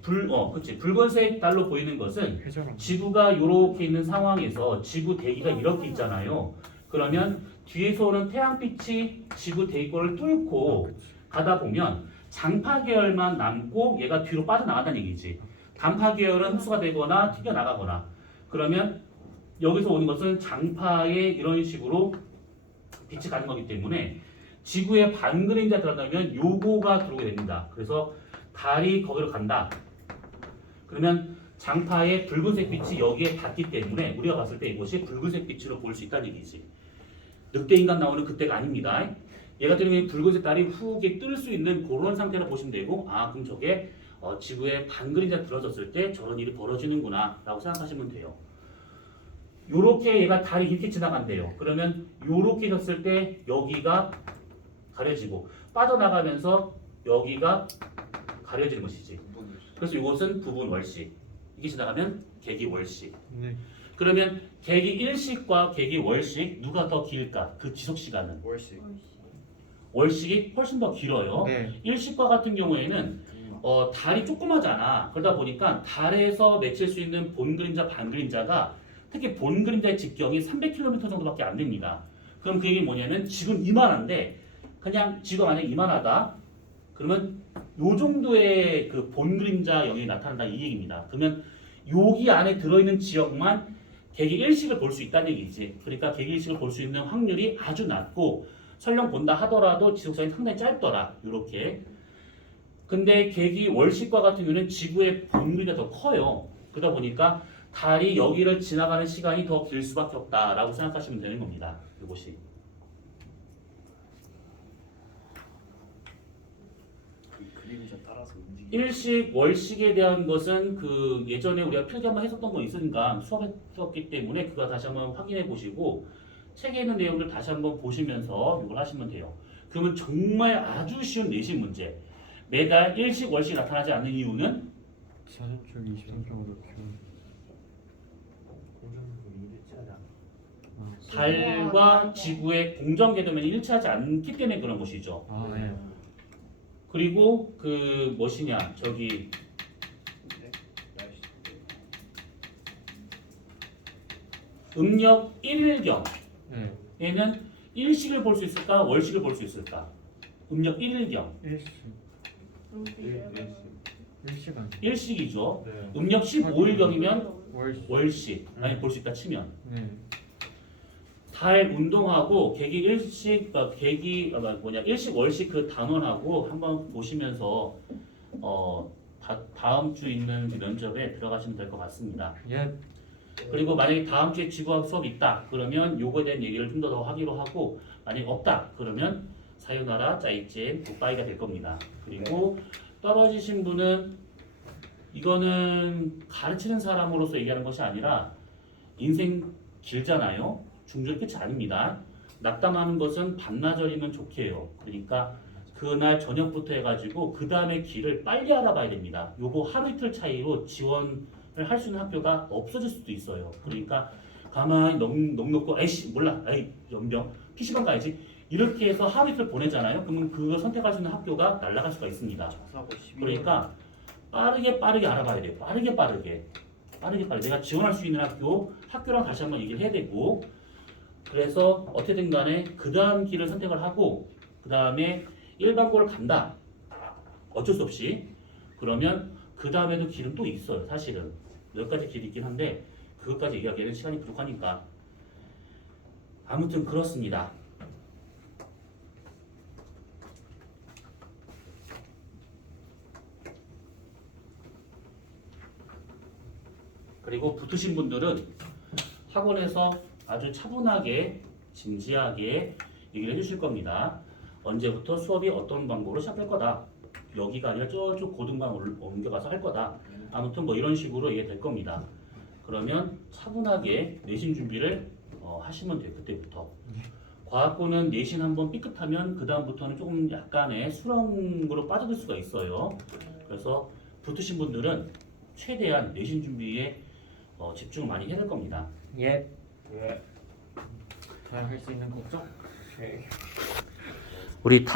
그치 붉은색 달로 보이는 것은 회전한. 지구가 이렇게 있는 상황에서 지구 대기가 이렇게 있잖아요. 그러면 뒤에서 오는 태양빛이 지구 대기권을 뚫고 가다 보면 장파 계열만 남고 얘가 뒤로 빠져나간다는 얘기지. 단파 계열은 흡수가 되거나 튀겨나가거나. 그러면 여기서 오는 것은 장파에 이런 식으로 빛이 가는 거기 때문에 지구에 반그림자 들어가면 요거가 들어오게 됩니다. 그래서 달이 거기로 간다. 그러면 장파의 붉은색 빛이 여기에 닿기 때문에 우리가 봤을 때 이것이 붉은색 빛으로 보일 수 있다는 얘기지. 늑대인간 나오는 그때가 아닙니다. 얘 같은 경우에 붉은색 달이 후게 뜰 수 있는 그런 상태로 보시면 되고, 아 그럼 저게 지구에 반그림자 들어졌을 때 저런 일이 벌어지는구나 라고 생각하시면 돼요. 요렇게 얘가 달이 이렇게 지나간대요. 그러면 요렇게 졌을 때 여기가 가려지고 빠져나가면서 여기가 가려지는 것이지. 그래서 이것은 부분 월식. 이게 지나가면 계기 월식. 네. 그러면 계기 일식과 계기 월식 누가 더 길까? 그 지속 시간은 월식. 월식이 훨씬 더 길어요. 네. 일식과 같은 경우에는 달이 조그마잖아. 그러다 보니까 달에서 맺힐 수 있는 본 그림자, 반 그림자가 특히 본 그림자의 직경이 300km 정도밖에 안 됩니다. 그럼 그 얘기는 뭐냐면 지금 이만한데 그냥 지구가 만약에 이만하다. 그러면 요 정도의 그 본 그림자 영역이 나타난다 이 얘기입니다. 그러면 여기 안에 들어있는 지역만 계기 일식을 볼 수 있다는 얘기지. 그러니까 계기 일식을 볼 수 있는 확률이 아주 낮고 설령 본다 하더라도 지속시간이 상당히 짧더라. 이렇게. 근데 계기 월식과 같은 경우는 지구의 본 그림자가 더 커요. 그러다 보니까 달이 여기를 지나가는 시간이 더 길 수밖에 없다라고 생각하시면 되는 겁니다. 이것이. 그림자 따라서 움직이. 일식, 월식에 대한 것은 그 예전에 우리가 필기 한번 했었던 거 있으니까 수업했었기 때문에 그거 다시 한번 확인해 보시고 책에 있는 내용들 다시 한번 보시면서 이걸 하시면 돼요. 그러면 정말 아주 쉬운 내신 문제. 매달 일식, 월식이 나타나지 않는 이유는 자전축 23.5도 달과 지구의 공전 궤도면이 일치하지 않기 때문에 그런 것이죠. 아, 네. 그리고 그 무엇이냐 저기 음력 1일경에는 네. 일식을 볼 수 있을까? 월식을 볼 수 있을까? 음력 1일경 일식. 일시간. 일식이죠. 네. 음력 15일경이면 월식. 월식 아니 볼 수 있다 치면 네. 달 운동하고 계기 일식 일식 월식 그 단원하고 한번 보시면서 다음 주 있는 그 면접에 들어가시면 될 것 같습니다. 예. 그리고 만약에 다음 주에 지구과학 수업이 있다 그러면 요거에 대한 얘기를 좀 더 하기로 하고, 만약에 없다 그러면 사요나라 짜이젠 굿바이가 될 겁니다. 그리고 떨어지신 분은 이거는 가르치는 사람으로서 얘기하는 것이 아니라 인생 길잖아요. 중절 끝이 아닙니다. 낙담하는 것은 반나절이면 좋게요. 그러니까 그날 저녁부터 해가지고 그 다음에 길을 빨리 알아봐야 됩니다. 요거 하루 이틀 차이로 지원을 할 수 있는 학교가 없어질 수도 있어요. 그러니까 가만히 넉넉고 에이씨 몰라 에이 연병 PC방 가야지 이렇게 해서 하루 이틀 보내잖아요. 그러면 그거 선택할 수 있는 학교가 날아갈 수가 있습니다. 그러니까 빠르게 알아봐야 돼요. 빠르게 내가 지원할 수 있는 학교랑 다시 한번 얘기를 해야 되고, 그래서 어떻게든 간에 그 다음 길을 선택을 하고 그 다음에 일반고를 간다. 어쩔 수 없이. 그러면 그 다음에도 길은 또 있어요. 사실은 몇 가지 길이 있긴 한데 그것까지 얘기하기에는 시간이 부족하니까. 아무튼 그렇습니다. 그리고 붙으신 분들은 학원에서 아주 차분하게 진지하게 얘기를 해주실 겁니다. 언제부터 수업이 어떤 방법으로 시작될 거다. 여기가 아니라 저쪽 고등방으로 옮겨가서 할 거다. 아무튼 뭐 이런 식으로 얘기될 겁니다. 그러면 차분하게 내신 준비를 하시면 돼요. 그때부터. 과학고는 내신 한번 삐끗하면 그 다음부터는 조금 약간의 수렁으로 빠져들 수가 있어요. 그래서 붙으신 분들은 최대한 내신 준비에 집중을 많이 해야 될 겁니다. 예. 잘 할 수 있는 걱정. 오케이. 우리 다